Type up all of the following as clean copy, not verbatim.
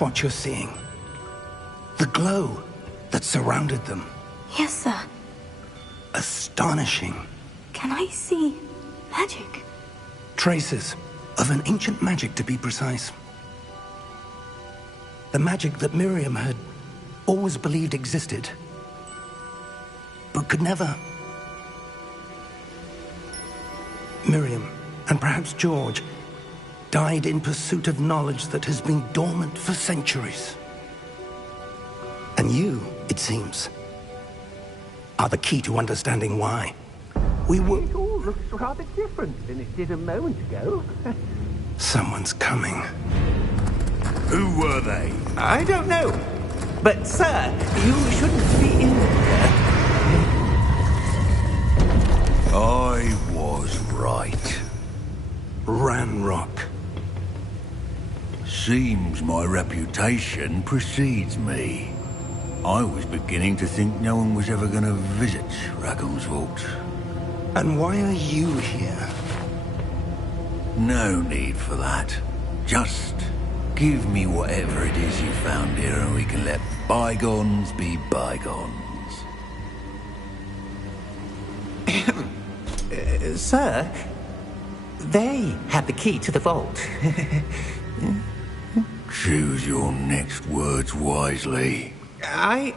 That's what you're seeing. The glow that surrounded them. Yes, sir. Astonishing. Can I see magic? Traces of an ancient magic, to be precise. The magic that Miriam had always believed existed, but could never. Miriam, and perhaps George, died in pursuit of knowledge that has been dormant for centuries. And you, it seems, are the key to understanding why. We were... It all looks rather different than it did a moment ago. Someone's coming. Who were they? I don't know. But, sir, you shouldn't be in here. I was right. Ranrock. Seems my reputation precedes me. I was beginning to think no one was ever going to visit Rackham's vault. And why are you here? No need for that. Just give me whatever it is you found here and we can let bygones be bygones. Sir, they had the key to the vault. Choose your next words wisely. I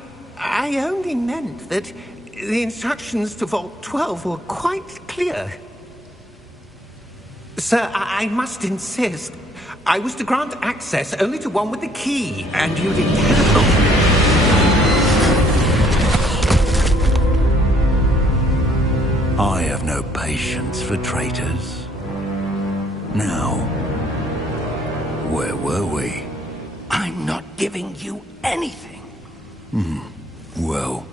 only meant that the instructions to Vault 12 were quite clear. Sir, I must insist. I was to grant access only to one with the key, and you didn't have. I have no patience for traitors. Now, where were we? I'm not giving you anything. Well,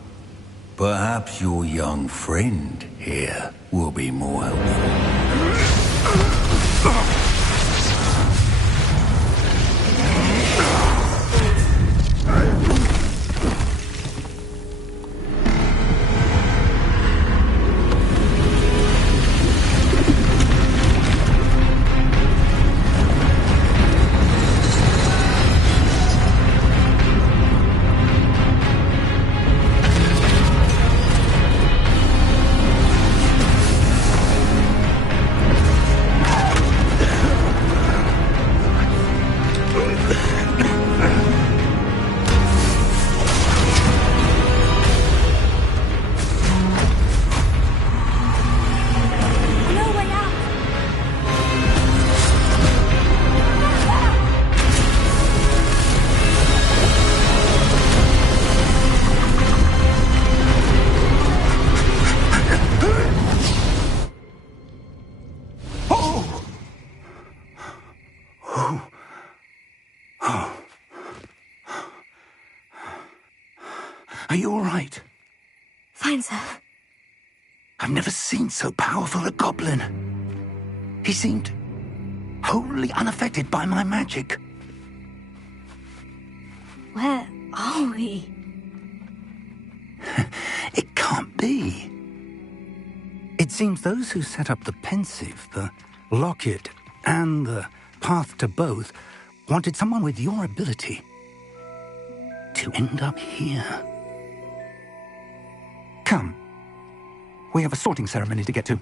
perhaps your young friend here will be more helpful. Are you all right? Fine, sir. I've never seen so powerful a goblin. He seemed wholly unaffected by my magic. Where are we? It can't be. It seems those who set up the pensive, the locket, and the path to both wanted someone with your ability to end up here. Come. We have a sorting ceremony to get to.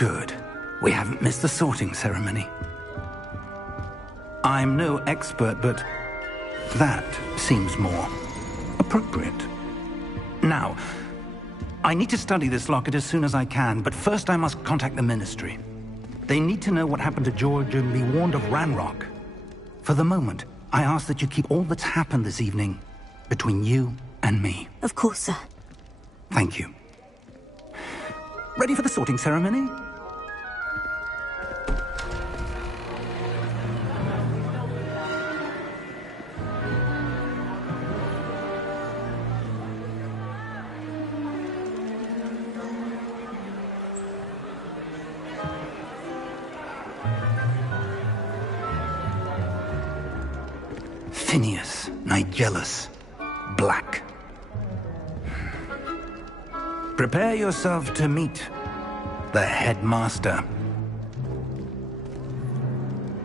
Good. We haven't missed the sorting ceremony. I'm no expert, but that seems more appropriate. Now, I need to study this locket as soon as I can, but first I must contact the Ministry. They need to know what happened to George and be warned of Ranrock. For the moment, I ask that you keep all that's happened this evening between you and me. Of course, sir. Thank you. Ready for the sorting ceremony? Phineas, Nigellus, Black. Prepare yourself to meet the headmaster.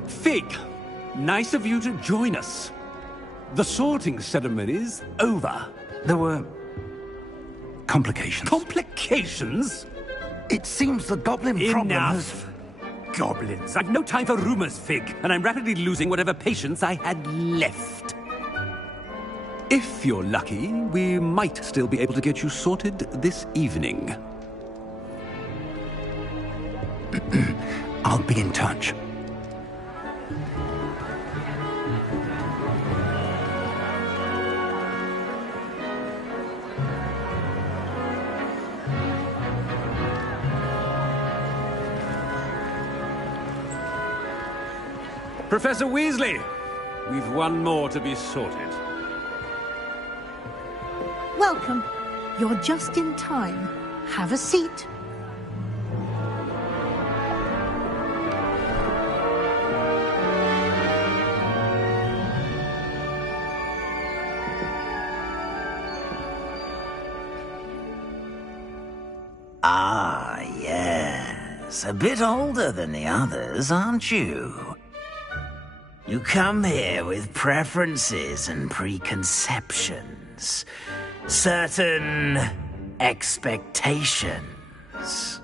Fig, nice of you to join us. The sorting ceremony's over. There were complications. Complications? It seems the goblin problem has... Enough! Goblins. I've no time for rumors, Fig, and I'm rapidly losing whatever patience I had left. If you're lucky, we might still be able to get you sorted this evening. I'll be in touch. Professor Weasley, we've one more to be sorted. Welcome. You're just in time. Have a seat. Ah, yes. A bit older than the others, aren't you? You come here with preferences and preconceptions. Certain expectations.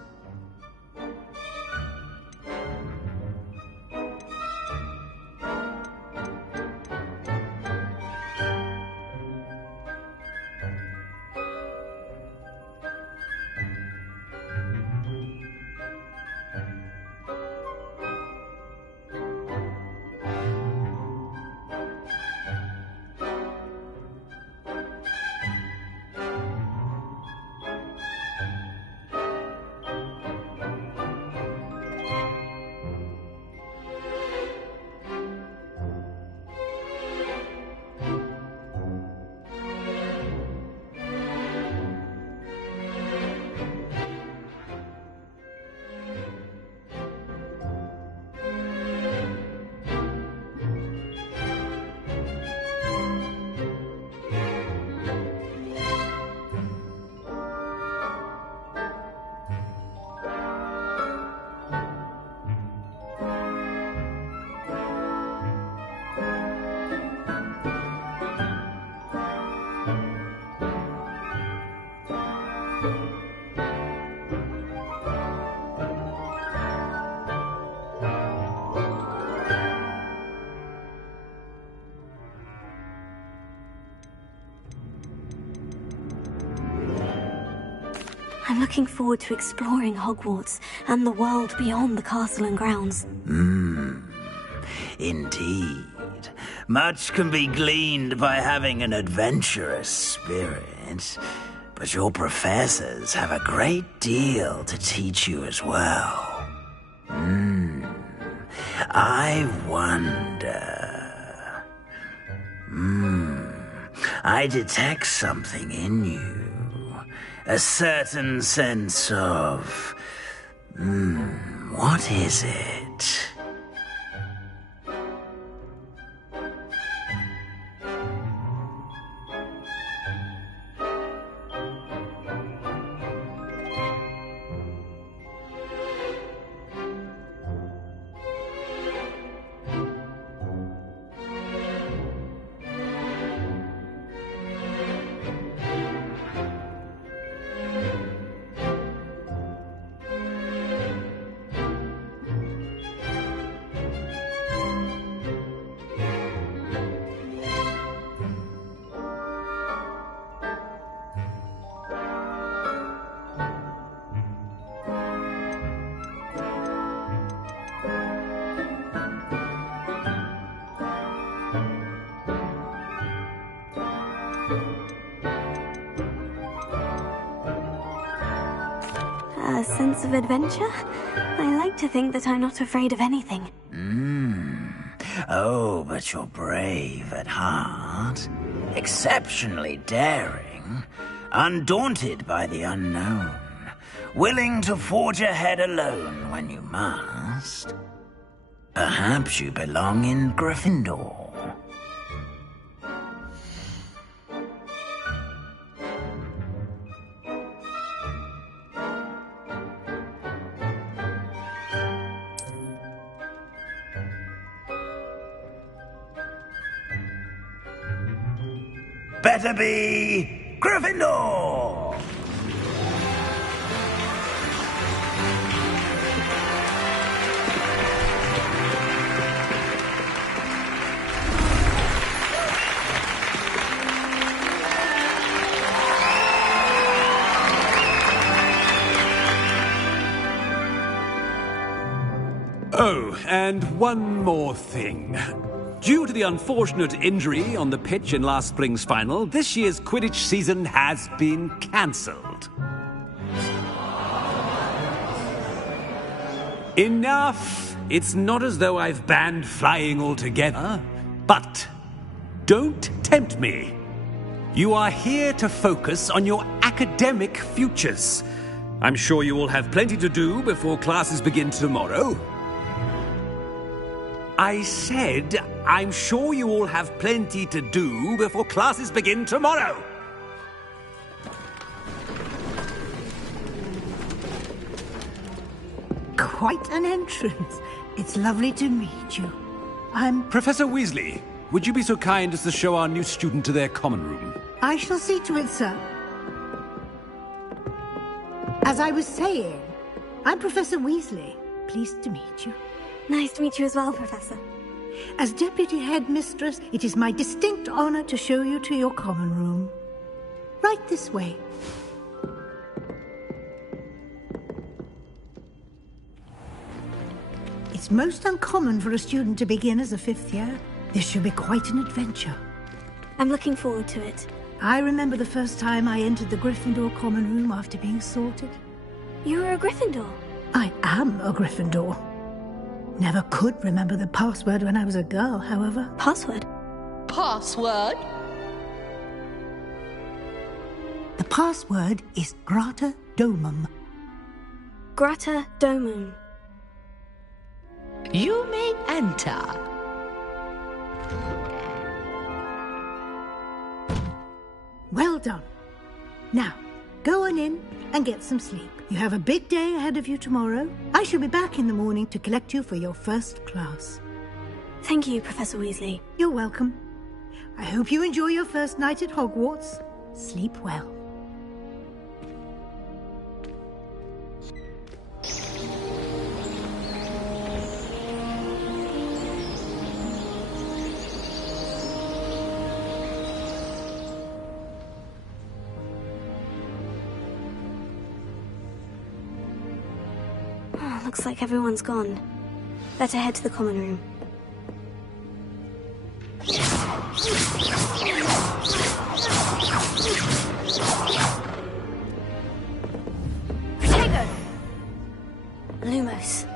I'm looking forward to exploring Hogwarts and the world beyond the castle and grounds. Indeed. Much can be gleaned by having an adventurous spirit, but your professors have a great deal to teach you as well. I wonder... I detect something in you. A certain sense of... what is it? A sense of adventure? I like to think that I'm not afraid of anything. Oh, but you're brave at heart. Exceptionally daring. Undaunted by the unknown. Willing to forge ahead alone when you must. Perhaps you belong in Gryffindor. Better be Gryffindor! Oh, and one more thing. Due to the unfortunate injury on the pitch in last spring's final, this year's Quidditch season has been cancelled. Enough! It's not as though I've banned flying altogether, but don't tempt me. You are here to focus on your academic futures. I'm sure you will have plenty to do before classes begin tomorrow. I said, I'm sure you all have plenty to do before classes begin tomorrow. Quite an entrance. It's lovely to meet you. I'm... Professor Weasley, would you be so kind as to show our new student to their common room? I shall see to it, sir. As I was saying, I'm Professor Weasley. Pleased to meet you. Nice to meet you as well, Professor. As Deputy Headmistress, it is my distinct honor to show you to your common room. Right this way. It's most uncommon for a student to begin as a fifth year. This should be quite an adventure. I'm looking forward to it. I remember the first time I entered the Gryffindor common room after being sorted. You were a Gryffindor? I am a Gryffindor. Never could remember the password when I was a girl, however. Password? Password? The password is Grata Domum. Grata Domum. You may enter. Well done. Now, go on in and get some sleep. You have a big day ahead of you tomorrow. I shall be back in the morning to collect you for your first class. Thank you, Professor Weasley. You're welcome. I hope you enjoy your first night at Hogwarts. Sleep well. Looks like everyone's gone. Better head to the common room. Protego! Lumos.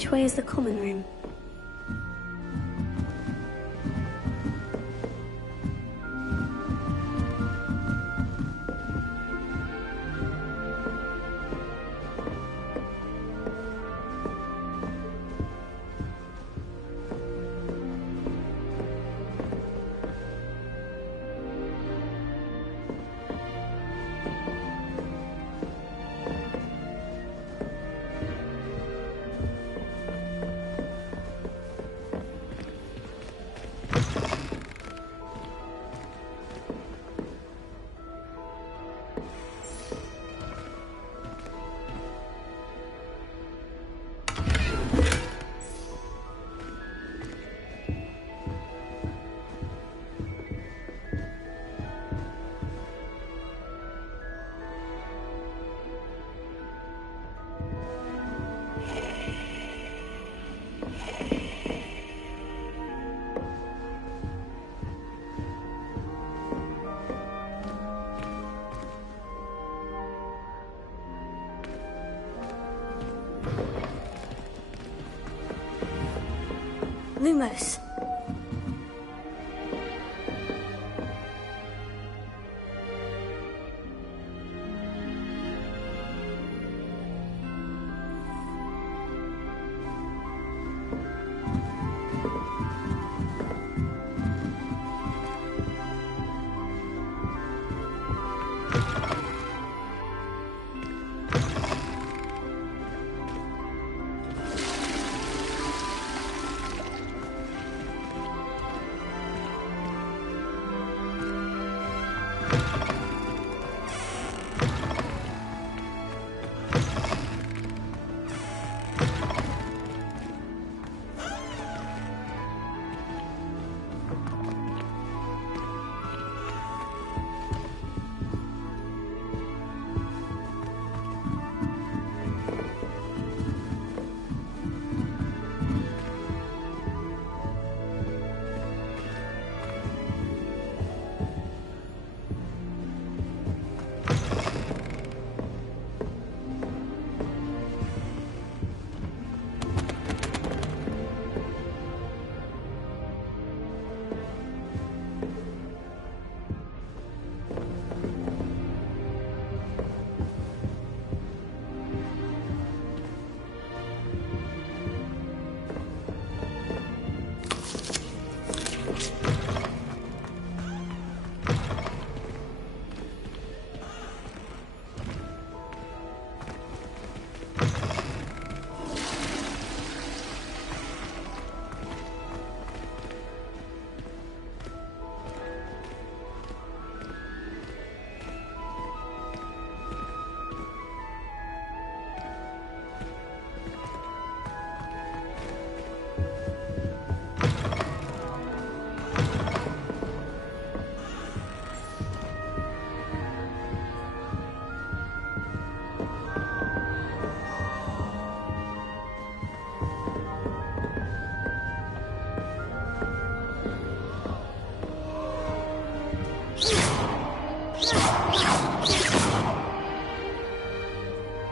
Which way is the common room? Lumos.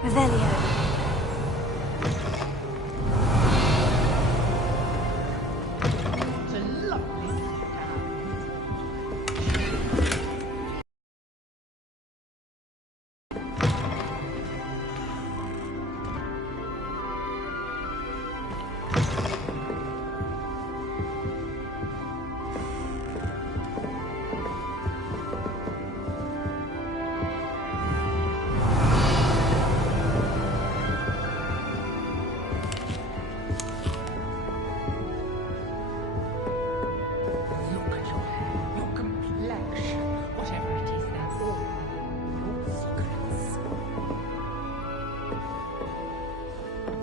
Revelio.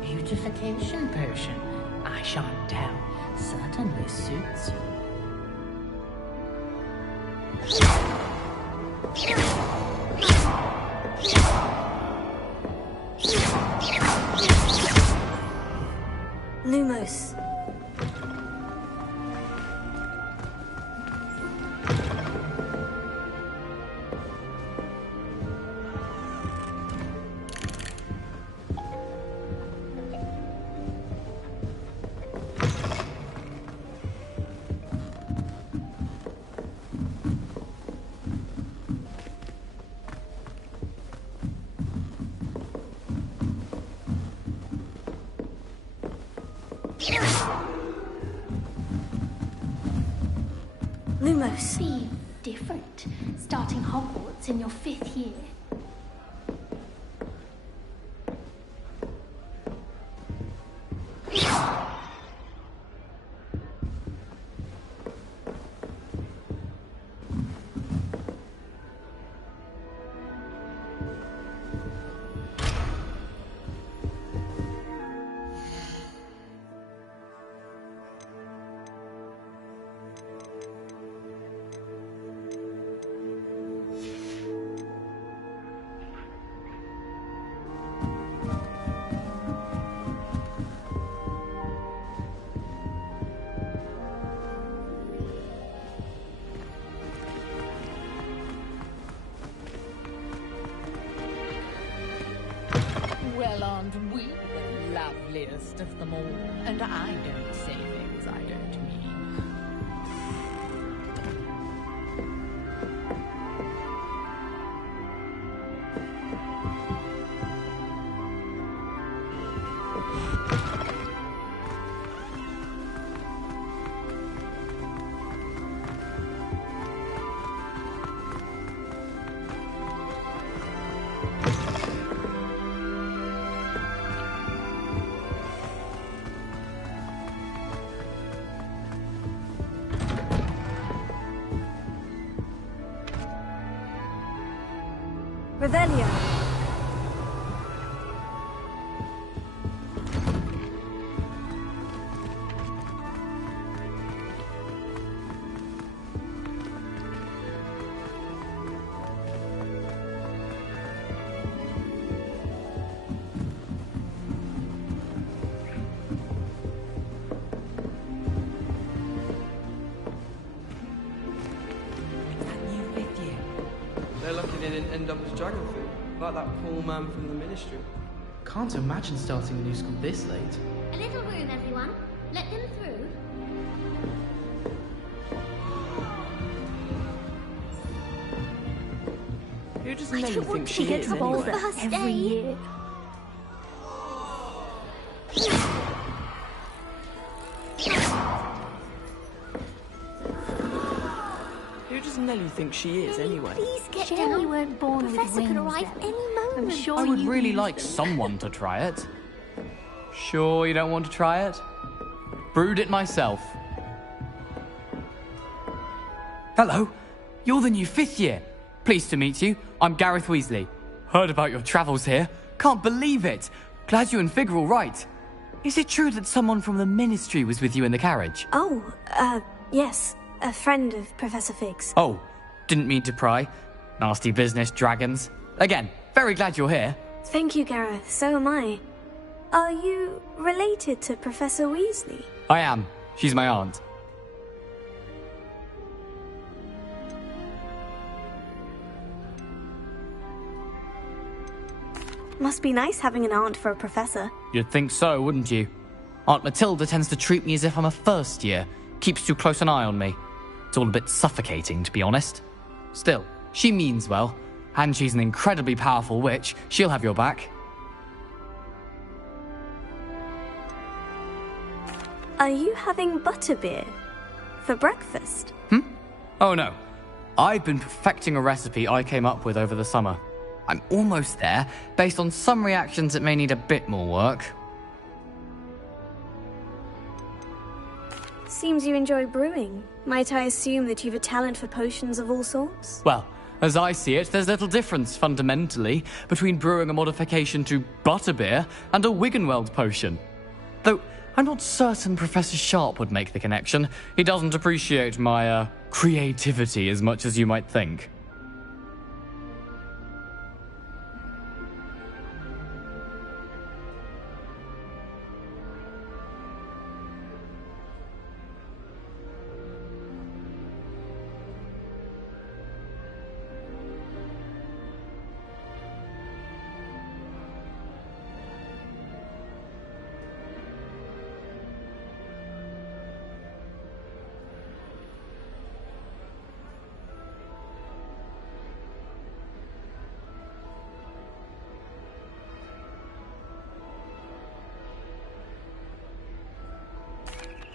Beautification potion. I shan't tell. Certainly suits you. Lumos. Lumos. Be different, starting Hogwarts in your 5th year. Well, aren't we the loveliest of them all? And I don't say things I don't mean. Revelio. They're lucky they didn't end up as dragon food, like that poor man from the ministry. Can't imagine starting a new school this late. A little room, everyone. Let them through. Who does I Nelly don't think want to she get is trouble anyway? first every year. Who does Nelly think she is anyway? Please get Shame down. you weren't born with Professor wings could arrive then. any moment. I'm sure I would you really used like them. someone to try it. Sure you don't want to try it? Brewed it myself. Hello, you're the new 5th year. Pleased to meet you. I'm Gareth Weasley. Heard about your travels here. Can't believe it. Glad you and Fig are all right. Is it true that someone from the Ministry was with you in the carriage? Oh, yes. A friend of Professor Fig's. Oh, didn't mean to pry. Nasty business, dragons. Again, very glad you're here. Thank you, Gareth. So am I. Are you related to Professor Weasley? I am. She's my aunt. Must be nice having an aunt for a professor. You'd think so, wouldn't you? Aunt Matilda tends to treat me as if I'm a first year. Keeps too close an eye on me. It's all a bit suffocating, to be honest. Still, she means well. And she's an incredibly powerful witch. She'll have your back. Are you having butterbeer for breakfast? Oh no. I've been perfecting a recipe I came up with over the summer. I'm almost there. Based on some reactions, it may need a bit more work. Seems you enjoy brewing. Might I assume that you've a talent for potions of all sorts? Well, as I see it, there's little difference, fundamentally, between brewing a modification to butterbeer and a Wiggenweld potion. Though, I'm not certain Professor Sharp would make the connection. He doesn't appreciate my, creativity as much as you might think.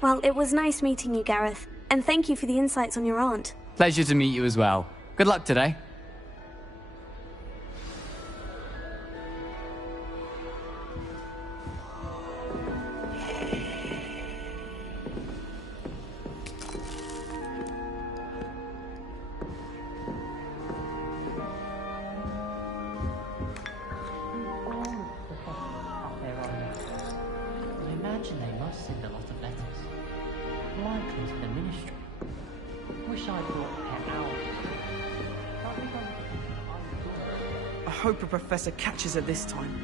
Well, it was nice meeting you, Gareth. And thank you for the insights on your aunt. Pleasure to meet you as well. Good luck today. I hope a professor catches her this time.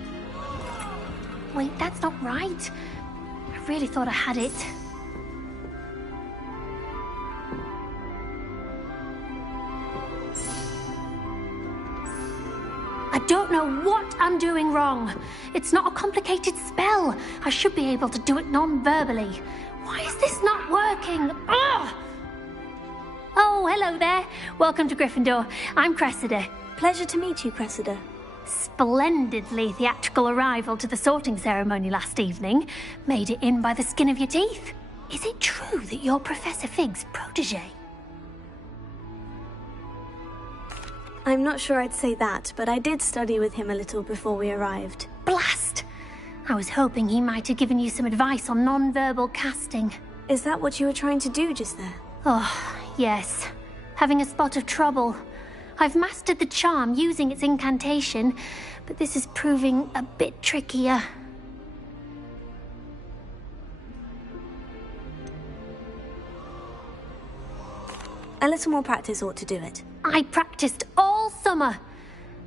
Wait, that's not right. I really thought I had it. I don't know what I'm doing wrong. It's not a complicated spell. I should be able to do it non-verbally. Why is this not working? Ugh! Oh, hello there. Welcome to Gryffindor. I'm Cressida. Pleasure to meet you, Cressida. Splendidly theatrical arrival to the sorting ceremony last evening. Made it in by the skin of your teeth. Is it true that you're Professor Fig's protege? I'm not sure I'd say that, but I did study with him a little before we arrived. Blast! I was hoping he might have given you some advice on non-verbal casting. Is that what you were trying to do just there? Oh, yes. Having a spot of trouble. I've mastered the charm using its incantation, but this is proving a bit trickier. A little more practice ought to do it. I practiced all summer.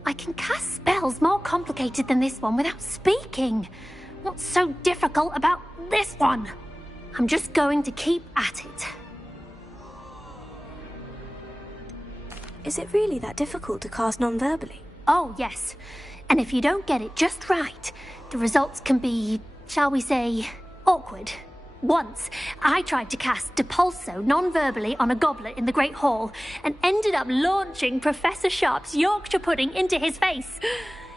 I can cast spells more complicated than this one without speaking. What's so difficult about this one? I'm just going to keep at it. Is it really that difficult to cast non-verbally? Oh, yes. And if you don't get it just right, the results can be, shall we say, awkward. Once, I tried to cast Depulso non-verbally on a goblet in the Great Hall and ended up launching Professor Sharp's Yorkshire pudding into his face.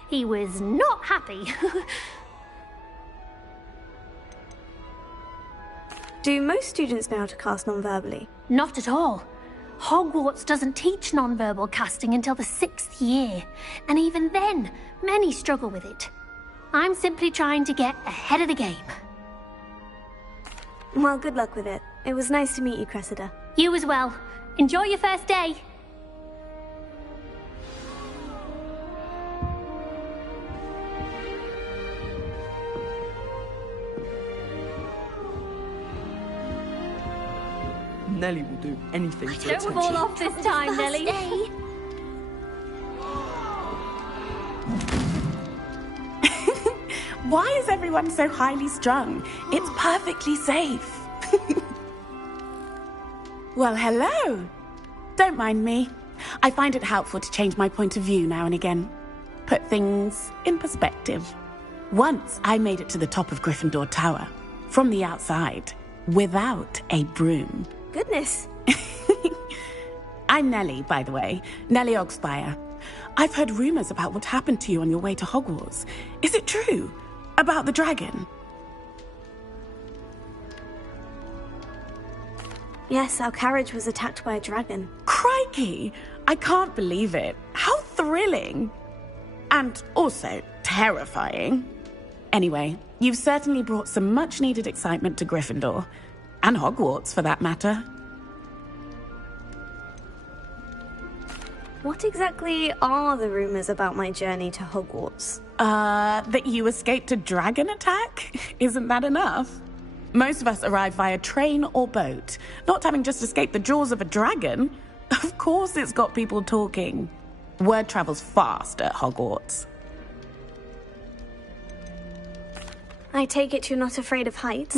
He was not happy. Do most students know how to cast non-verbally? Not at all. Hogwarts doesn't teach non-verbal casting until the 6th year, and even then, many struggle with it. I'm simply trying to get ahead of the game. Well, good luck with it. It was nice to meet you, Cressida. You as well. Enjoy your first day. Nellie will do anything for Don't attention. fall off this time, Nellie. Why is everyone so highly strung? It's perfectly safe. Well, hello. Don't mind me. I find it helpful to change my point of view now and again. Put things in perspective. Once I made it to the top of Gryffindor Tower, from the outside, without a broom. Goodness. I'm Nellie, by the way. Nellie Ogspire. I've heard rumors about what happened to you on your way to Hogwarts. Is it true? About the dragon? Yes, our carriage was attacked by a dragon. Crikey! I can't believe it. How thrilling! And also terrifying. Anyway, you've certainly brought some much-needed excitement to Gryffindor. And Hogwarts, for that matter. What exactly are the rumors about my journey to Hogwarts? That you escaped a dragon attack? Isn't that enough? Most of us arrive via train or boat, not having just escaped the jaws of a dragon. Of course it's got people talking. Word travels fast at Hogwarts. I take it you're not afraid of heights?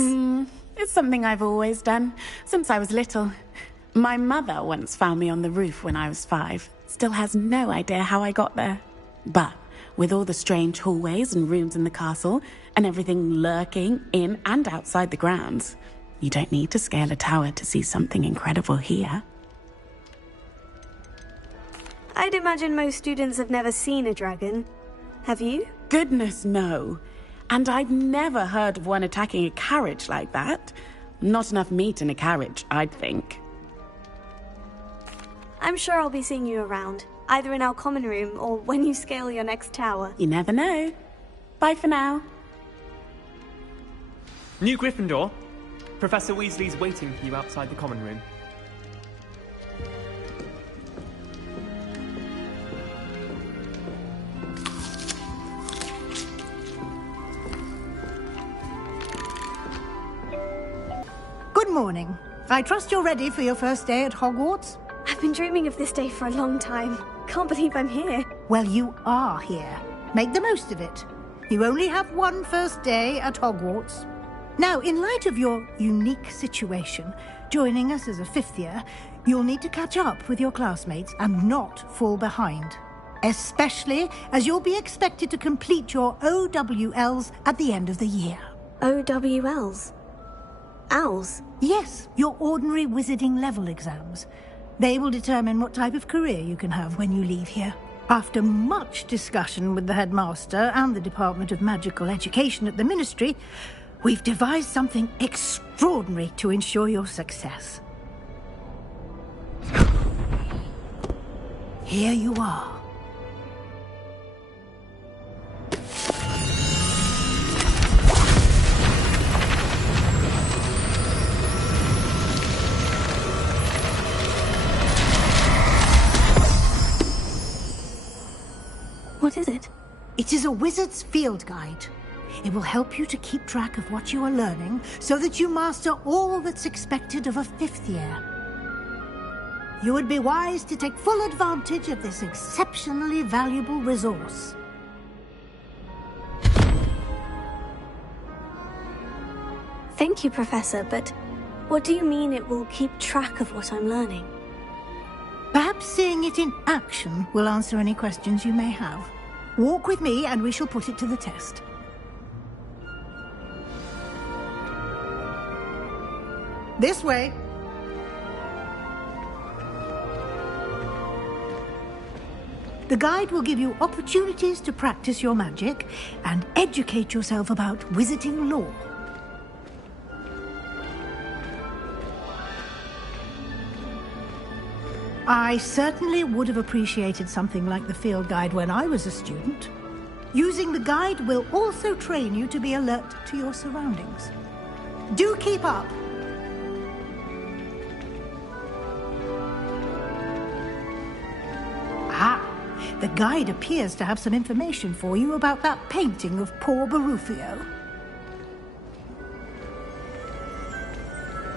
It's something I've always done, since I was little. My mother once found me on the roof when I was 5. Still has no idea how I got there. But with all the strange hallways and rooms in the castle, and everything lurking in and outside the grounds, you don't need to scale a tower to see something incredible here. I'd imagine most students have never seen a dragon. Have you? Goodness, no. And I'd never heard of one attacking a carriage like that. Not enough meat in a carriage, I'd think. I'm sure I'll be seeing you around, either in our common room or when you scale your next tower. You never know. Bye for now. New Gryffindor. Professor Weasley's waiting for you outside the common room. Good morning. I trust you're ready for your first day at Hogwarts? I've been dreaming of this day for a long time. Can't believe I'm here. Well, you are here. Make the most of it. You only have one first day at Hogwarts. Now, in light of your unique situation, joining us as a fifth year, you'll need to catch up with your classmates and not fall behind. Especially as you'll be expected to complete your OWLs at the end of the year. OWLs? Owls? Yes, your ordinary wizarding level exams. They will determine what type of career you can have when you leave here. After much discussion with the headmaster and the Department of Magical Education at the Ministry, we've devised something extraordinary to ensure your success. Here you are. What is it? It is a wizard's field guide. It will help you to keep track of what you are learning so that you master all that's expected of a fifth year. You would be wise to take full advantage of this exceptionally valuable resource. Thank you, Professor, but what do you mean it will keep track of what I'm learning? Perhaps seeing it in action will answer any questions you may have. Walk with me and we shall put it to the test. This way. The guide will give you opportunities to practice your magic and educate yourself about wizarding lore. I certainly would have appreciated something like the field guide when I was a student. Using the guide will also train you to be alert to your surroundings. Do keep up. Ah, the guide appears to have some information for you about that painting of poor Barufio.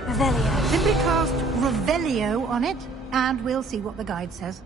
Revelio. Simply cast Revelio on it, and we'll see what the guide says.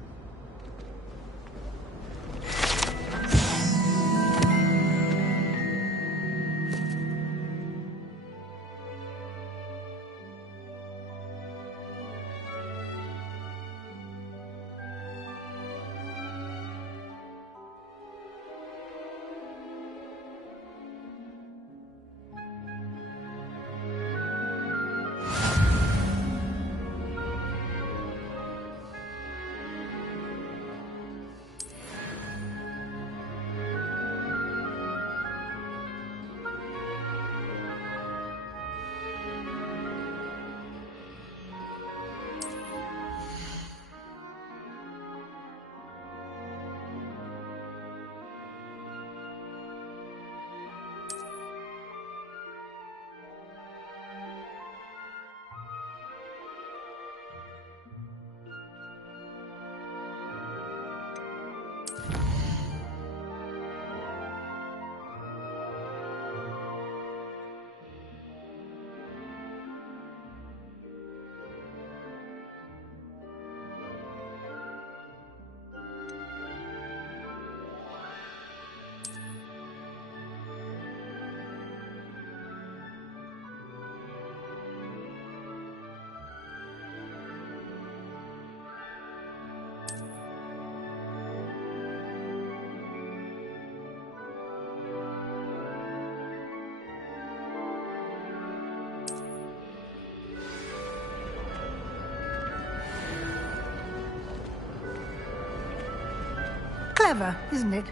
Clever, isn't it?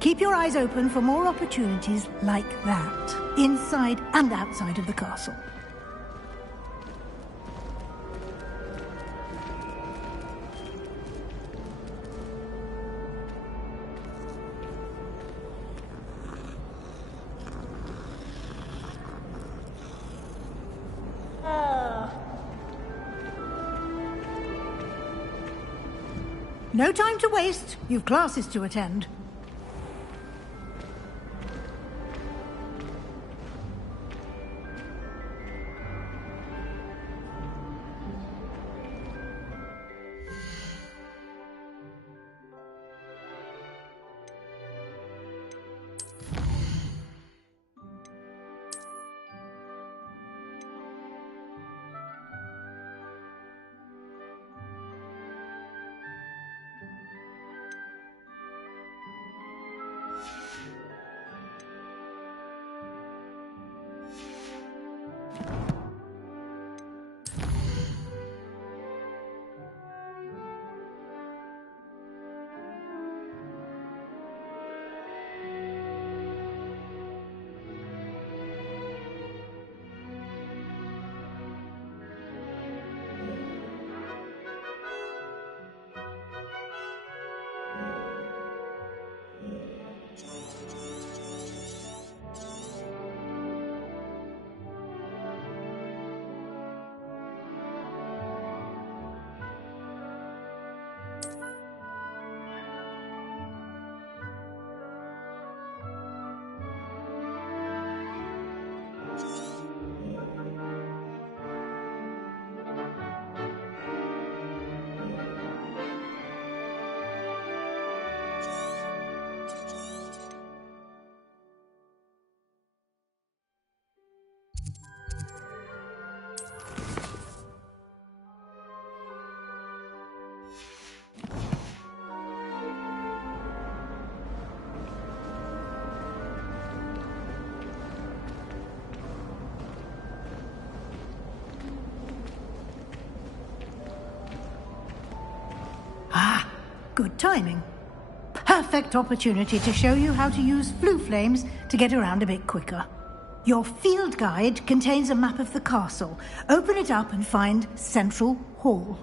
Keep your eyes open for more opportunities like that, inside and outside of the castle. No time to waste. You've classes to attend. Good timing. Perfect opportunity to show you how to use flue flames to get around a bit quicker. Your field guide contains a map of the castle. Open it up and find Central Hall.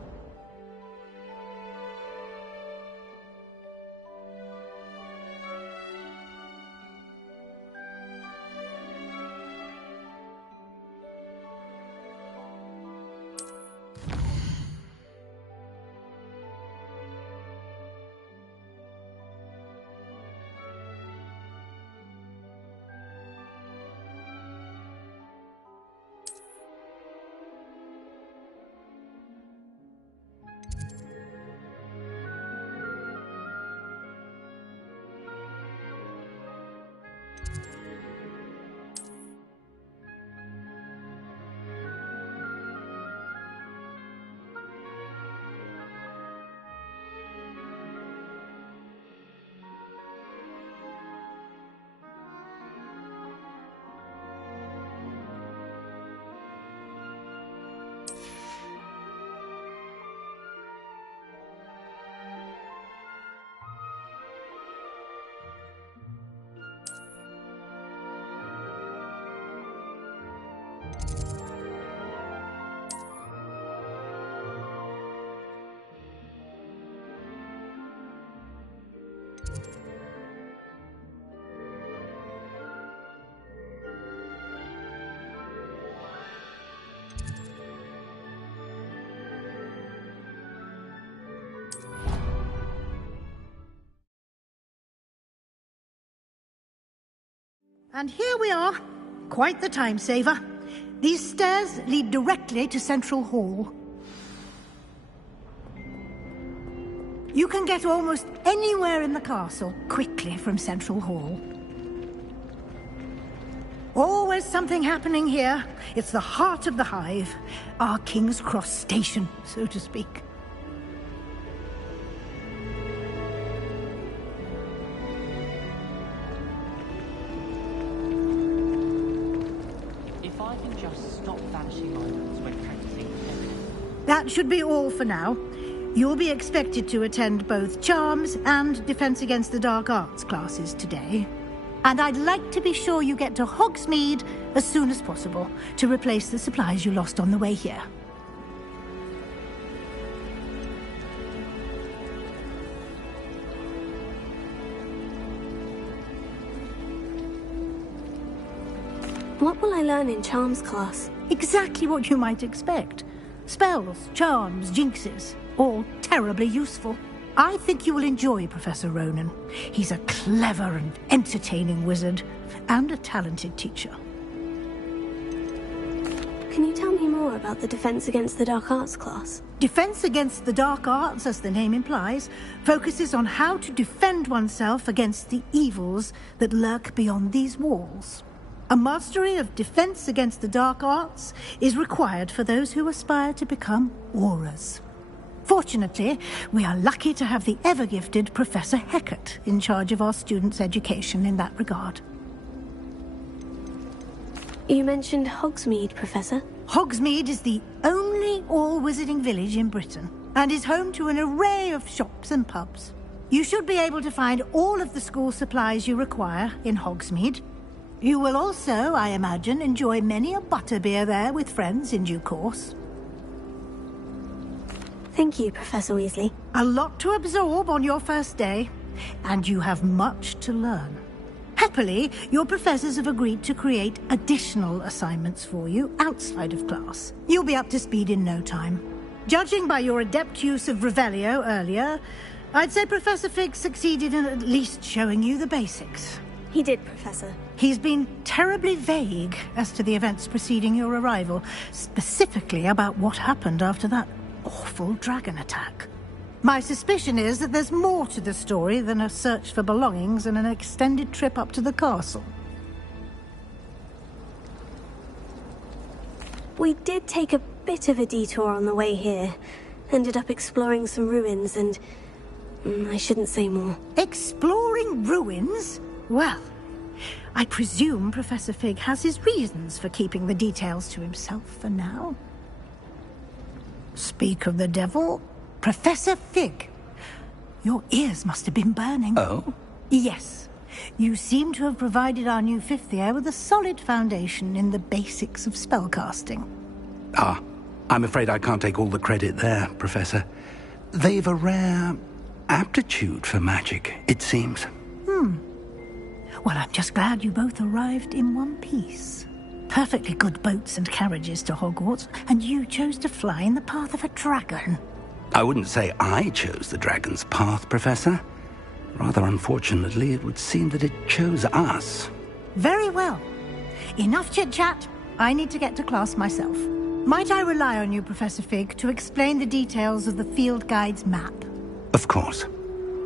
And here we are. Quite the time saver. These stairs lead directly to Central Hall. You can get almost anywhere in the castle quickly from Central Hall. Always something happening here. It's the heart of the hive. Our King's Cross station, so to speak. That should be all for now. You'll be expected to attend both Charms and Defense Against the Dark Arts classes today. And I'd like to be sure you get to Hogsmeade as soon as possible to replace the supplies you lost on the way here. What will I learn in Charms class? Exactly what you might expect. Spells, charms, jinxes, all terribly useful. I think you will enjoy Professor Ronan. He's a clever and entertaining wizard, and a talented teacher. Can you tell me more about the Defense Against the Dark Arts class? Defense Against the Dark Arts, as the name implies, focuses on how to defend oneself against the evils that lurk beyond these walls. A mastery of Defense Against the Dark Arts is required for those who aspire to become auras. Fortunately, we are lucky to have the ever-gifted Professor Hecat in charge of our students' education in that regard. You mentioned Hogsmeade, Professor. Hogsmeade is the only all-wizarding village in Britain, and is home to an array of shops and pubs. You should be able to find all of the school supplies you require in Hogsmeade. You will also, I imagine, enjoy many a butterbeer there with friends in due course. Thank you, Professor Weasley. A lot to absorb on your first day, and you have much to learn. Happily, your professors have agreed to create additional assignments for you outside of class. You'll be up to speed in no time. Judging by your adept use of Revelio earlier, I'd say Professor Fig succeeded in at least showing you the basics. He did, Professor. He's been terribly vague as to the events preceding your arrival, specifically about what happened after that awful dragon attack. My suspicion is that there's more to the story than a search for belongings and an extended trip up to the castle. We did take a bit of a detour on the way here. Ended up exploring some ruins and... I shouldn't say more. Exploring ruins? Well, I presume Professor Fig has his reasons for keeping the details to himself for now. Speak of the devil, Professor Fig. Your ears must have been burning. Oh? Yes. You seem to have provided our new fifth year with a solid foundation in the basics of spellcasting. Ah, I'm afraid I can't take all the credit there, Professor. They've a rare aptitude for magic, it seems. Well, I'm just glad you both arrived in one piece. Perfectly good boats and carriages to Hogwarts, and you chose to fly in the path of a dragon. I wouldn't say I chose the dragon's path, Professor. Rather unfortunately, it would seem that it chose us. Very well. Enough chit-chat. I need to get to class myself. Might I rely on you, Professor Fig, to explain the details of the field guide's map? Of course.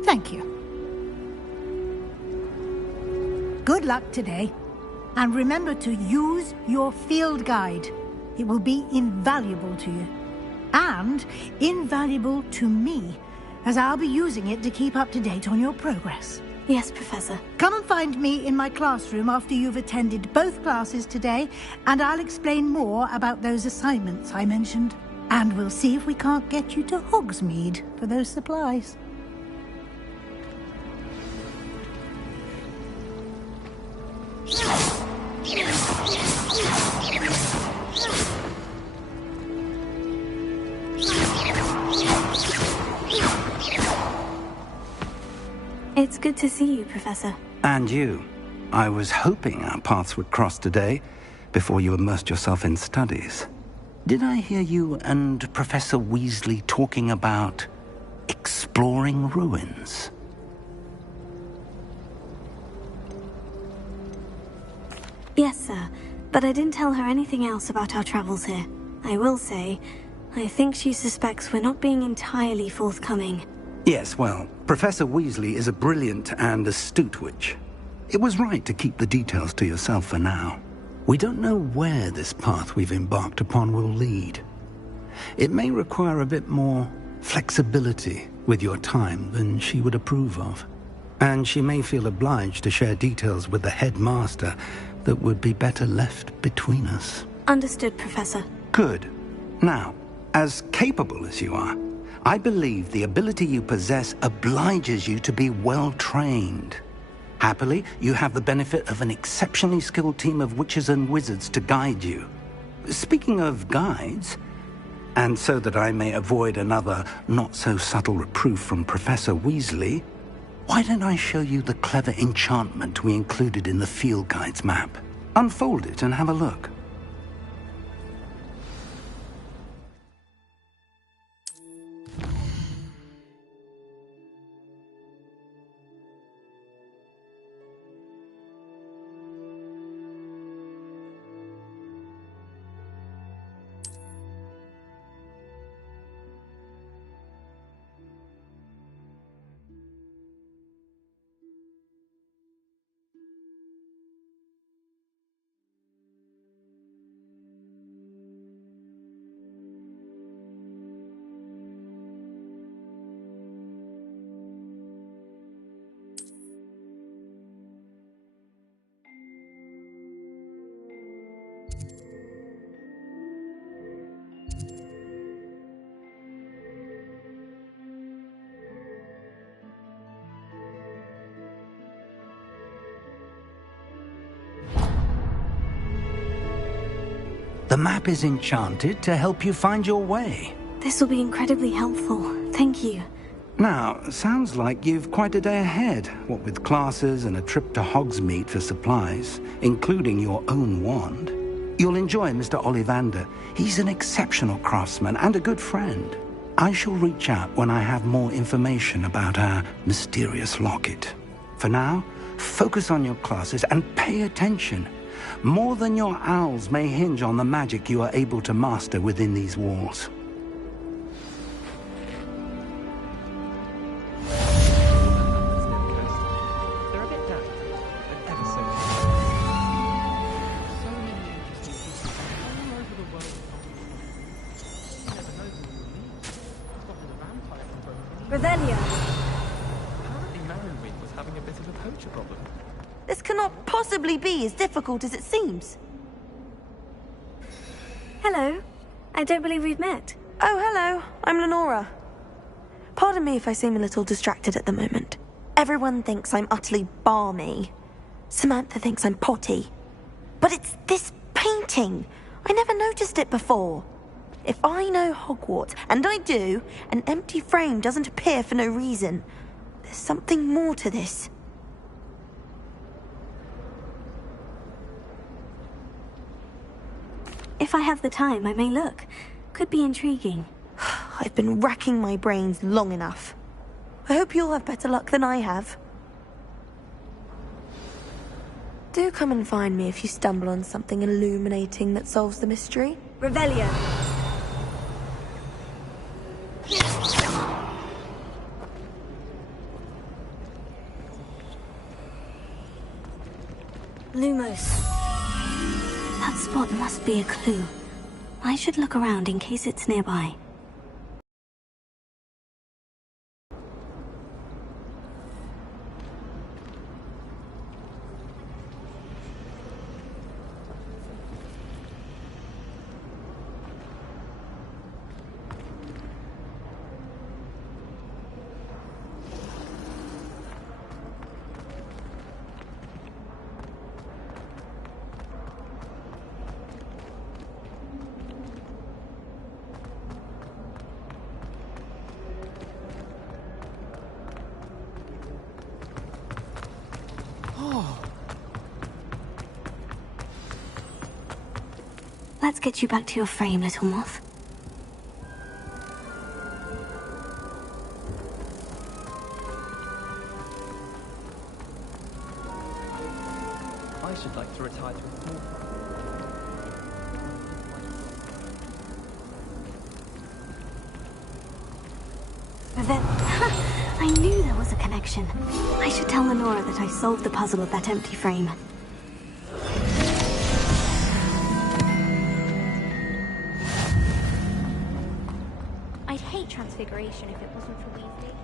Thank you. Good luck today. And remember to use your field guide. It will be invaluable to you. And invaluable to me, as I'll be using it to keep up to date on your progress. Yes, Professor. Come and find me in my classroom after you've attended both classes today, and I'll explain more about those assignments I mentioned. And we'll see if we can't get you to Hogsmeade for those supplies. It's good to see you, Professor. And you. I was hoping our paths would cross today, before you immersed yourself in studies. Did I hear you and Professor Weasley talking about exploring ruins? Yes, sir. But I didn't tell her anything else about our travels here. I will say, I think she suspects we're not being entirely forthcoming. Yes, well, Professor Weasley is a brilliant and astute witch. It was right to keep the details to yourself for now. We don't know where this path we've embarked upon will lead. It may require a bit more flexibility with your time than she would approve of. And she may feel obliged to share details with the headmaster that would be better left between us. Understood, Professor. Good. Now, as capable as you are, I believe the ability you possess obliges you to be well-trained. Happily, you have the benefit of an exceptionally skilled team of witches and wizards to guide you. Speaking of guides, and so that I may avoid another not-so-subtle reproof from Professor Weasley, why don't I show you the clever enchantment we included in the field guide's map? Unfold it and have a look. The map is enchanted to help you find your way. This will be incredibly helpful. Thank you. Now, sounds like you've quite a day ahead, what with classes and a trip to Hogsmeade for supplies, including your own wand. You'll enjoy Mr. Ollivander. He's an exceptional craftsman and a good friend. I shall reach out when I have more information about our mysterious locket. For now, focus on your classes and pay attention. More than your owls may hinge on the magic you are able to master within these walls. Revelio. Apparently Marrowweek was having a bit of a poacher problem. This cannot possibly be as difficult as it seems. Hello. I don't believe we've met. Oh, hello. I'm Lenora. Pardon me if I seem a little distracted at the moment. Everyone thinks I'm utterly balmy. Samantha thinks I'm potty. But it's this painting. I never noticed it before. If I know Hogwarts, and I do, an empty frame doesn't appear for no reason. There's something more to this. If I have the time, I may look. Could be intriguing. I've been racking my brains long enough. I hope you'll have better luck than I have. Do come and find me if you stumble on something illuminating that solves the mystery. Revelio. Lumos. That spot must be a clue. I should look around in case it's nearby. Let's get you back to your frame, little moth. I should like to retire to a small... I knew there was a connection. I should tell Lenora that I solved the puzzle of that empty frame. I'd hate transfiguration if it wasn't for Weasley.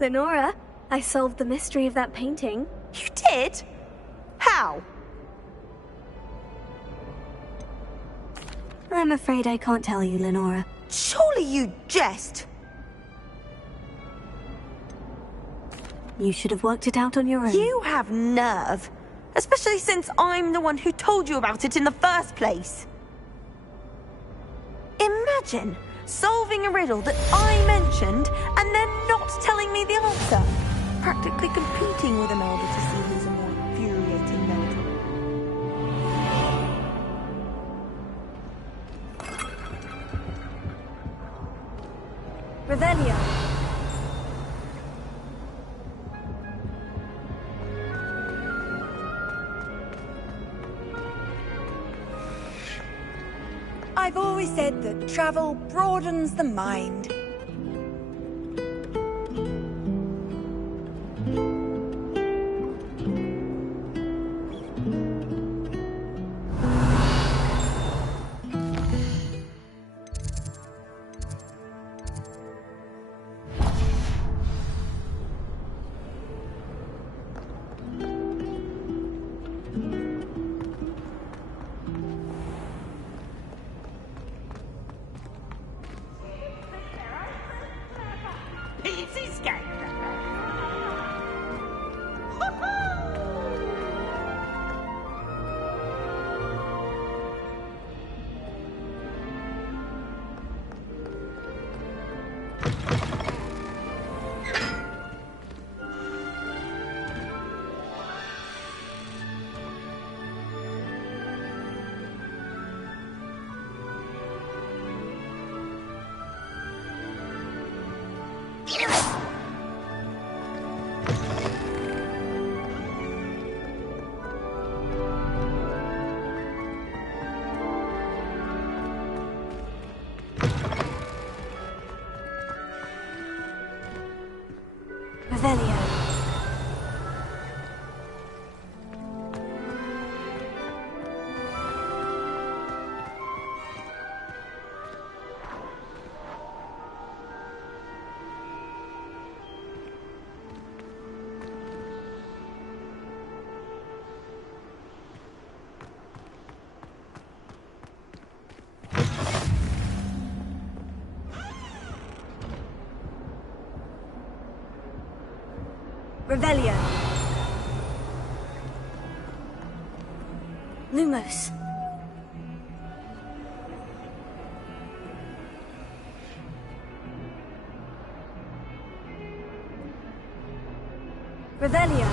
Lenora, I solved the mystery of that painting. You did? How? I'm afraid I can't tell you, Lenora. Surely you jest. You should have worked it out on your own. You have nerve. Especially since I'm the one who told you about it in the first place. Imagine solving a riddle that I mentioned and then not telling me the answer. Practically competing with Imelda to see who's a more infuriating nerd. Revelio. I've always said that travel broadens the mind. Revelio. Revelio. Lumos. Revelio.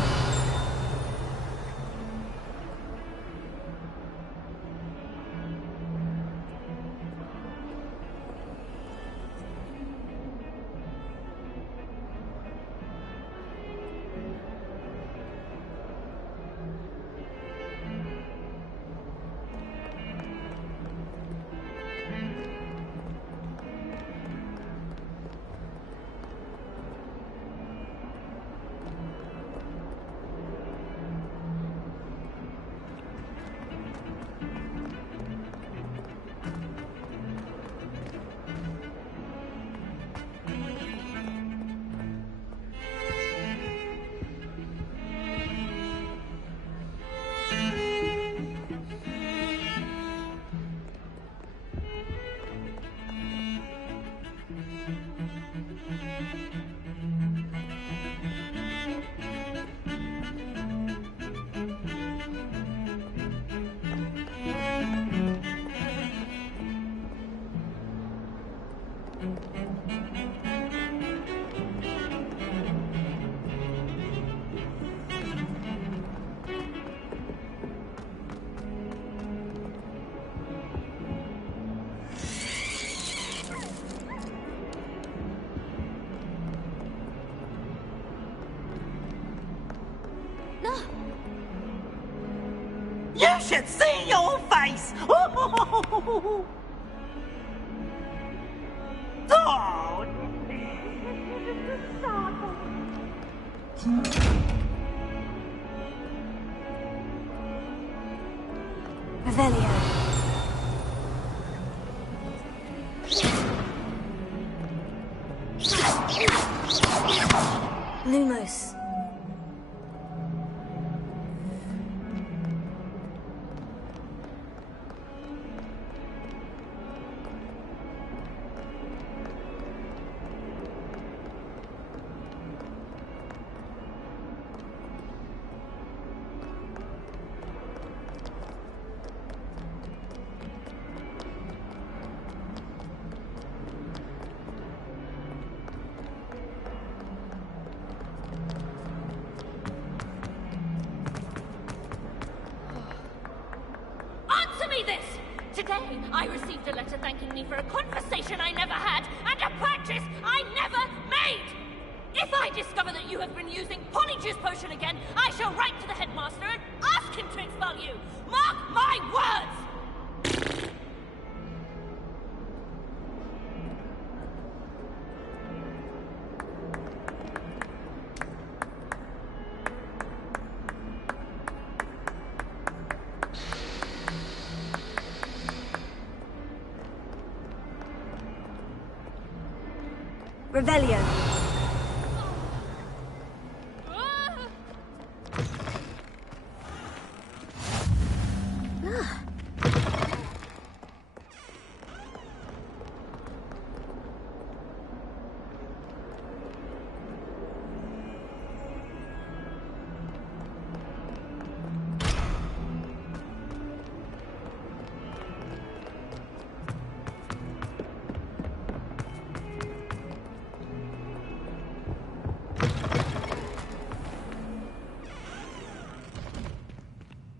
You should see your face! Oh! Revelio. Lumos. This! Today, I received a letter thanking me for a conversation I never had and a purchase I never made! If I discover that you have been using Polyjuice Potion again, I shall write to the headmaster and ask him to expel you! Mark my words! Revelio.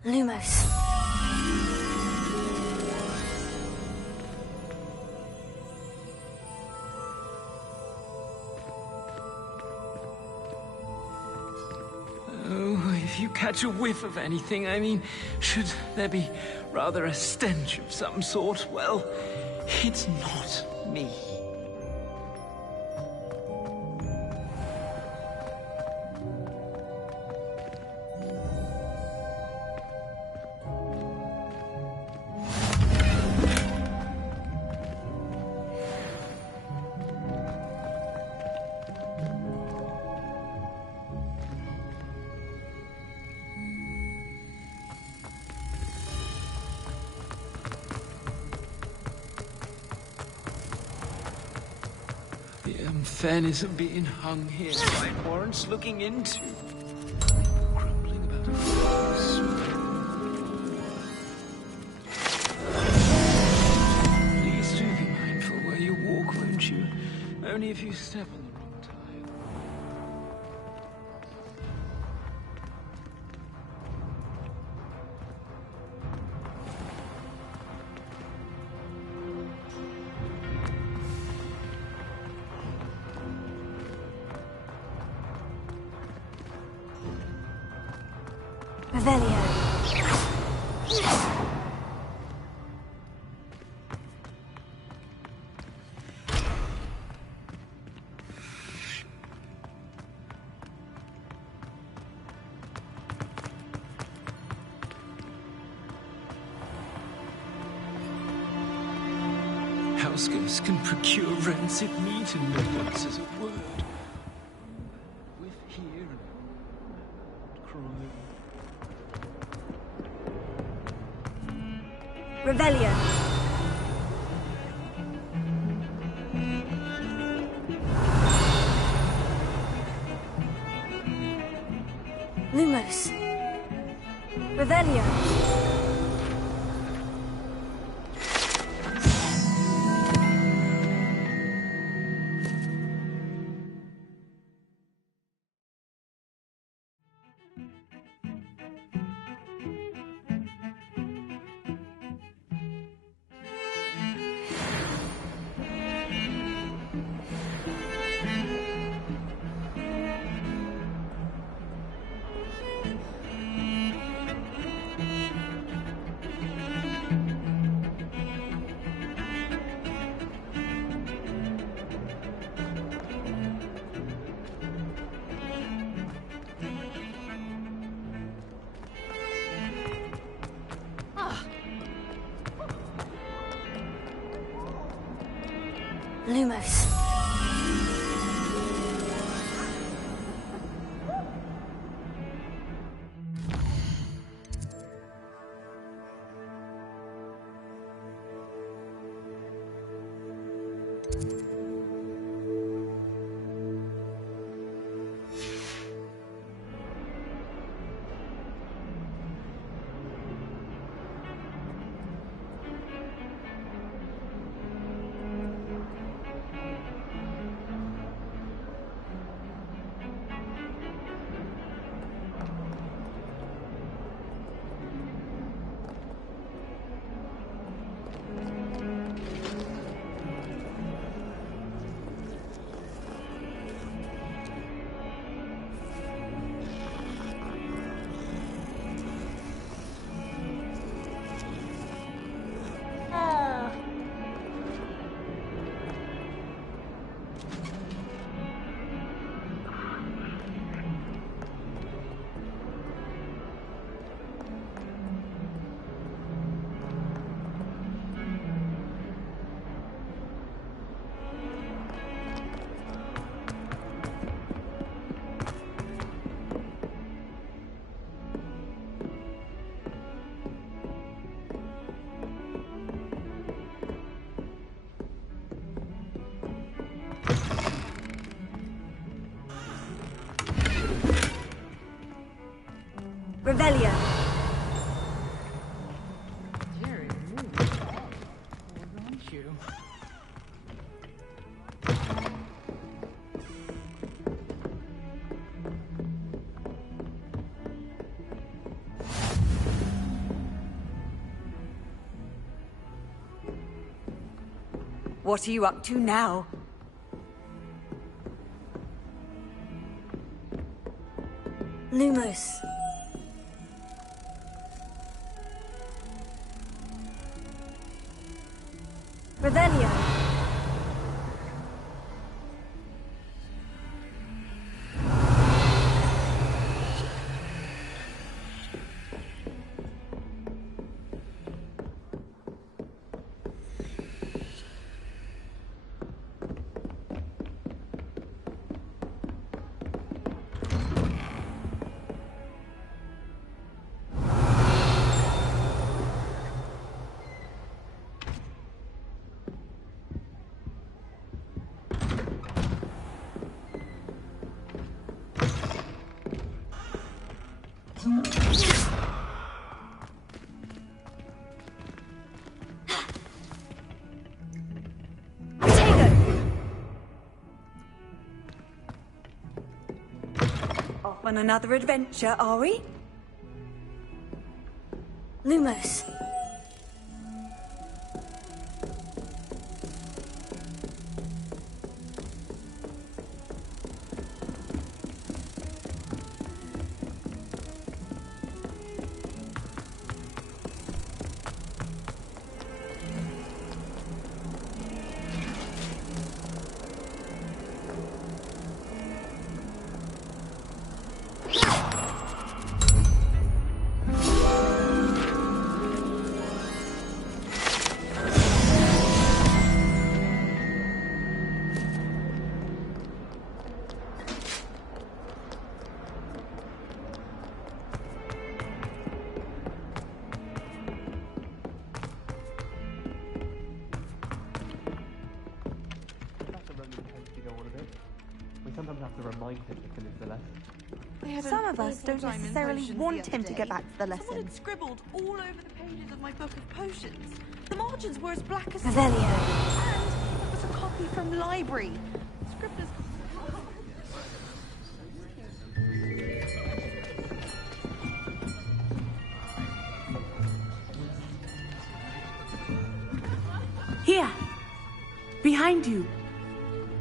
Lumos. Oh, if you catch a whiff of anything, I mean, should there be rather a stench of some sort, well, it's not me. The unfairness of being hung here by warrants looking into. Grumbling about a Please do be mindful where you walk, won't you? Only if you step on the wrong tile. Revelio. Houseghosts can procure rancid meat and no less as a word. With here and cry. Revelio. Lumos. Revelio. Lumos. Revelio. Jerry, move on. Aren't you? What are you up to now? Lumos. Revelio. Off on another adventure, are we? Lumos. Some of us don't necessarily want him to get back to the lesson. Someone had scribbled all over the pages of my book of potions. The margins were as black as Revelio. And it was a copy from library. Scribblers. Here! Behind you.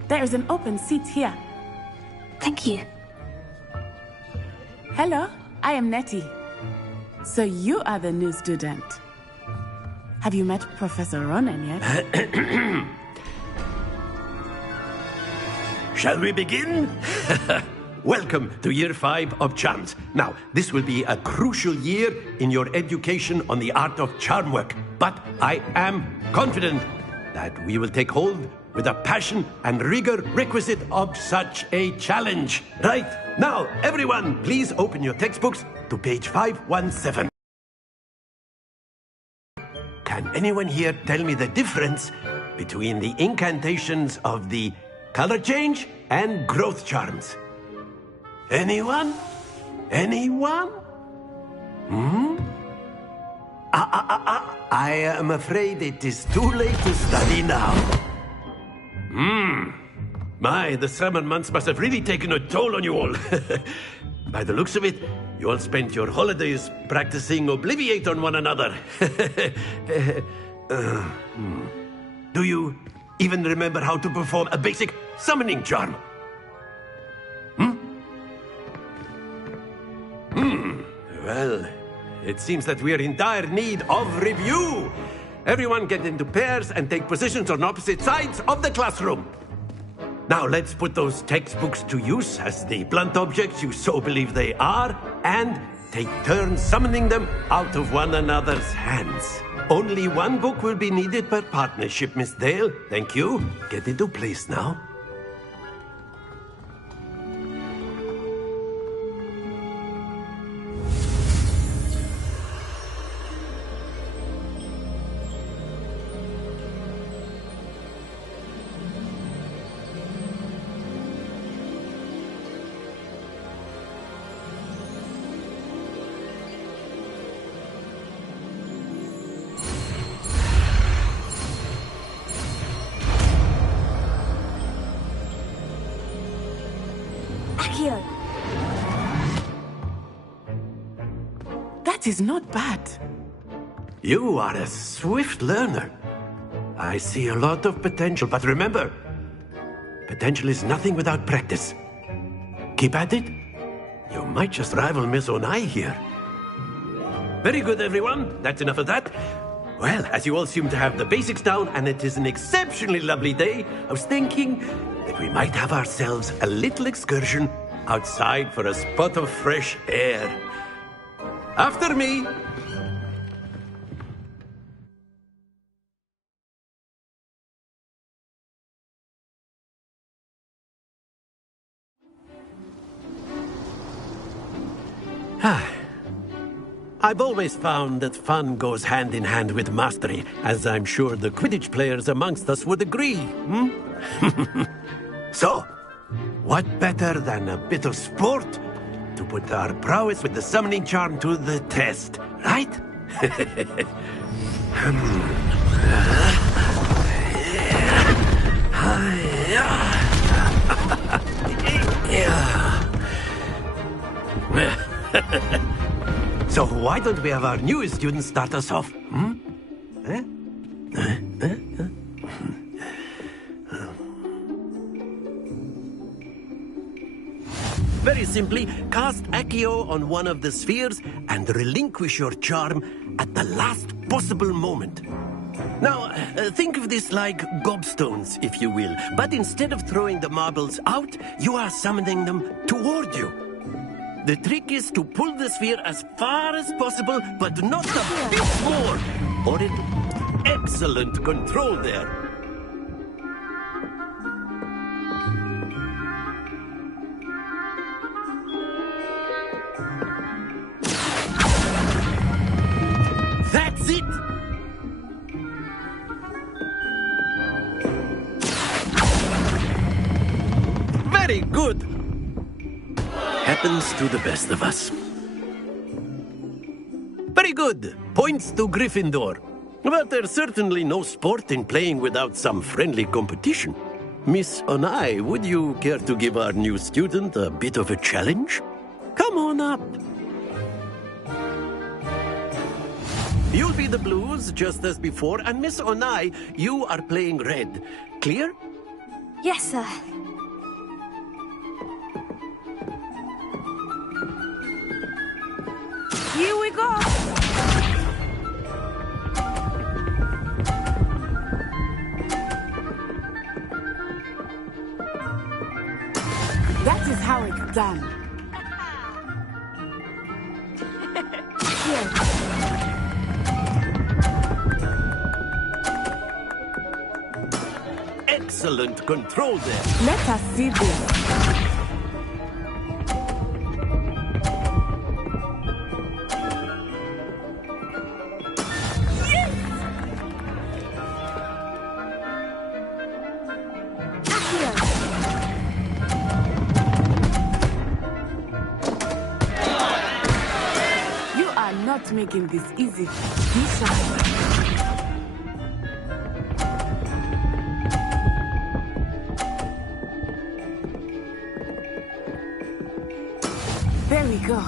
There is an open seat here. Thank you. Hello, I am Nettie. So you are the new student. Have you met Professor Ronan yet? Shall we begin? Welcome to Year 5 of Charms. Now, this will be a crucial year in your education on the art of charm work. But I am confident that we will take hold with the passion and rigor requisite of such a challenge. Right, now, everyone, please open your textbooks to page 517. Can anyone here tell me the difference between the incantations of the color change and growth charms? Anyone? Anyone? I am afraid it is too late to study now. My, the summer months must have really taken a toll on you all. By the looks of it, you all spent your holidays practicing Obliviate on one another. Do you even remember how to perform a basic summoning charm? Well, it seems that we are in dire need of review. Everyone get into pairs and take positions on opposite sides of the classroom. Now let's put those textbooks to use as the blunt objects you so believe they are, and take turns summoning them out of one another's hands. Only one book will be needed per partnership, Miss Dale. Thank you. Get into place now. That is not bad. You are a swift learner. I see a lot of potential, but remember, potential is nothing without practice. Keep at it. You might just rival Miss Onai here. Very good, everyone. That's enough of that. Well, as you all seem to have the basics down, and it is an exceptionally lovely day, I was thinking that we might have ourselves a little excursion outside for a spot of fresh air. After me. I've always found that fun goes hand in hand with mastery, as I'm sure the Quidditch players amongst us would agree. So, what better than a bit of sport to put our prowess with the summoning charm to the test, right? So why don't we have our newest student start us off? Very simply, cast Accio on one of the spheres and relinquish your charm at the last possible moment. Now, think of this like gobstones, if you will. But instead of throwing the marbles out, you are summoning them toward you. The trick is to pull the sphere as far as possible, but not a bit more. Or it... Excellent control there. That's it! Very good! Happens to the best of us. Very good. Points to Gryffindor. But there's certainly no sport in playing without some friendly competition. Miss Onai, would you care to give our new student a bit of a challenge? Come on up. You'll be the blues, just as before, and Miss Onai, you are playing red. Clear? Yes, sir. Here we go! That is how it's done. Here. Excellent control there. Let us see this. Not making this easy. Be sharp. There we go.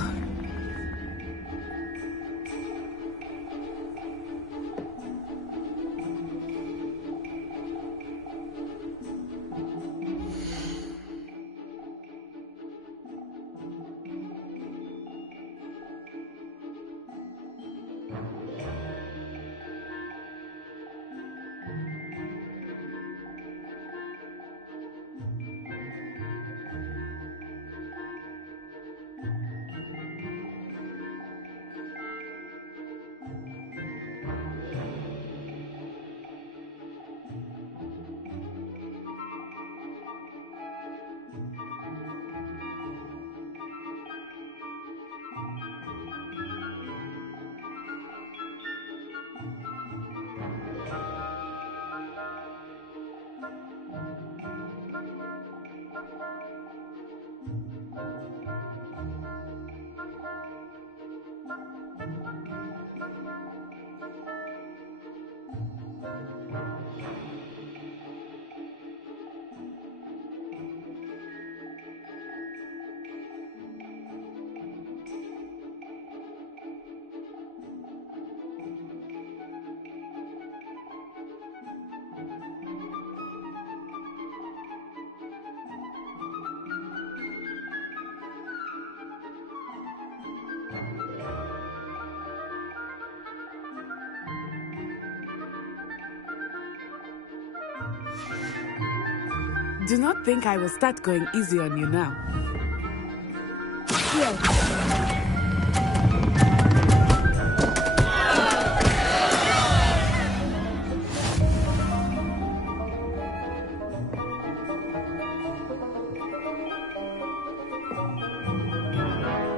do not think I will start going easy on you now.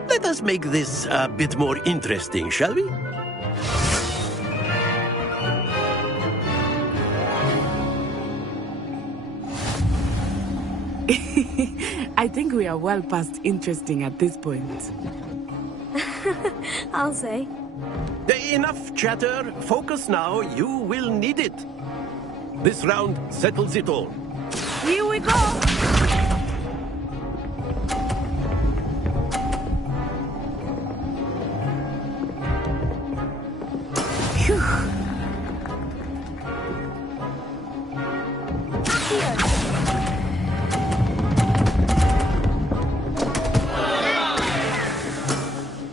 Let us make this a bit more interesting, shall we? I think we are well past interesting at this point. I'll say. Enough chatter. Focus now. You will need it. This round settles it all. Here we go!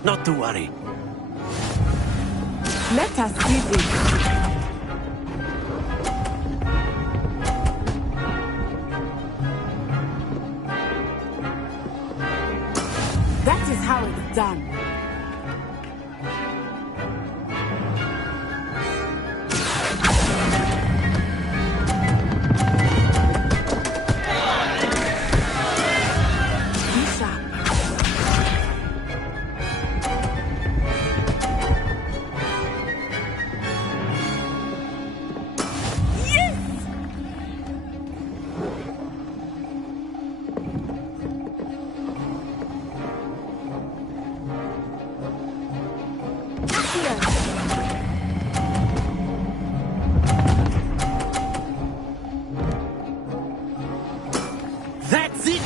Not to worry. Let us see this. That is how it's done. That's it!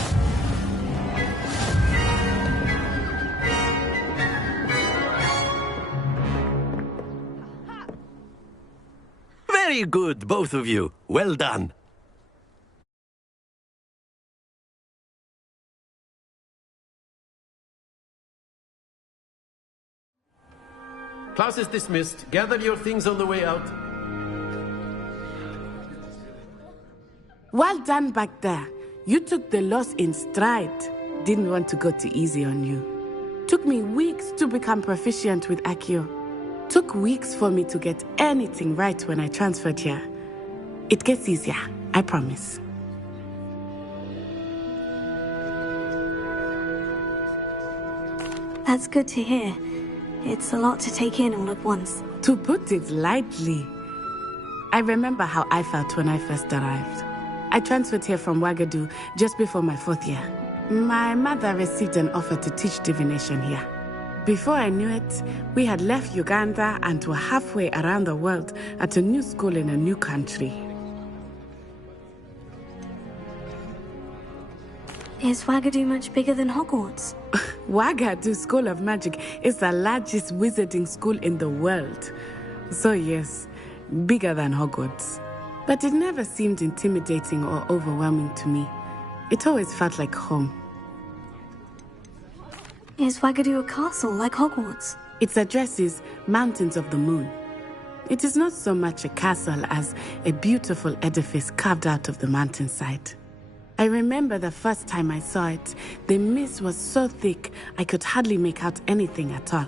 Very good, both of you. Well done. Class is dismissed. Gather your things on the way out. Well done back there. You took the loss in stride. Didn't want to go too easy on you. Took me weeks to become proficient with Accio. Took weeks for me to get anything right when I transferred here. It gets easier, I promise. That's good to hear. It's a lot to take in all at once. To put it lightly, I remember how I felt when I first arrived. I transferred here from Ouagadougou just before my 4th year. My mother received an offer to teach divination here. Before I knew it, we had left Uganda and were halfway around the world at a new school in a new country. Is Ouagadougou much bigger than Hogwarts? Ouagadougou School of Magic is the largest wizarding school in the world. So yes, bigger than Hogwarts. But it never seemed intimidating or overwhelming to me. It always felt like home. Is Ouagadougou a castle like Hogwarts? Its address is Mountains of the Moon. It is not so much a castle as a beautiful edifice carved out of the mountainside. I remember the first time I saw it, the mist was so thick I could hardly make out anything at all.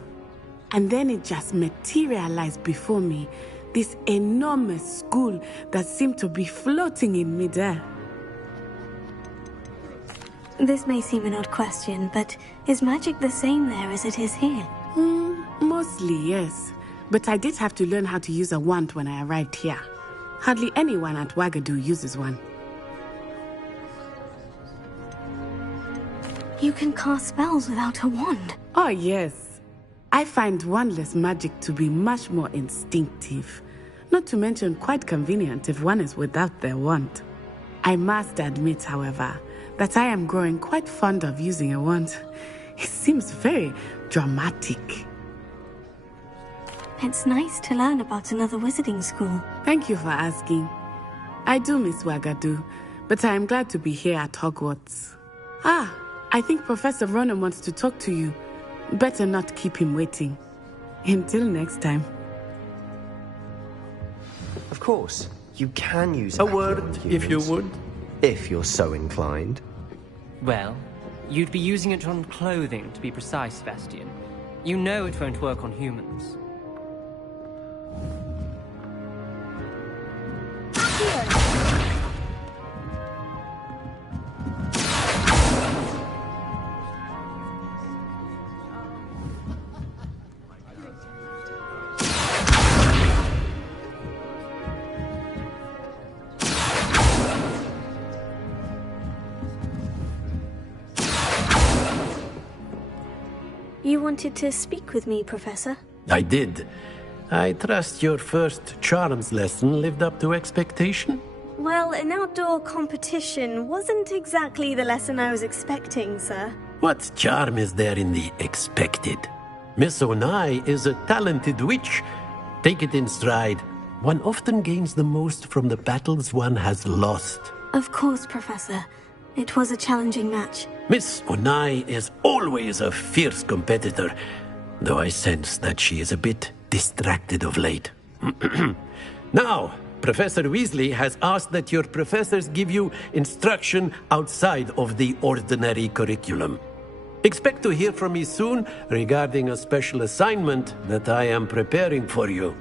And then it just materialized before me, this enormous school that seemed to be floating in midair. This may seem an odd question, but is magic the same there as it is here? Mostly, yes. But I did have to learn how to use a wand when I arrived here. Hardly anyone at Ouagadougou uses one. You can cast spells without a wand? Oh, yes. I find wandless magic to be much more instinctive. Not to mention quite convenient if one is without their wand. I must admit, however, that I am growing quite fond of using a wand. It seems very dramatic. It's nice to learn about another wizarding school. Thank you for asking. I do miss Ouagadougou, but I am glad to be here at Hogwarts. I think Professor Ronan wants to talk to you. Better not keep him waiting. Until next time. Of course, you can use a word, if you would. if you're so inclined. Well, you'd be using it on clothing, to be precise, Sebastian. You know it won't work on humans. You wanted to speak with me, Professor? I did. I trust your first charms lesson lived up to expectation? Well, an outdoor competition wasn't exactly the lesson I was expecting, sir. What charm is there in the expected? Miss Onai is a talented witch. Take it in stride. One often gains the most from the battles one has lost. Of course, Professor. It was a challenging match. Miss Onai is always a fierce competitor, though I sense that she is a bit distracted of late. Now, Professor Weasley has asked that your professors give you instruction outside of the ordinary curriculum. Expect to hear from me soon regarding a special assignment that I am preparing for you.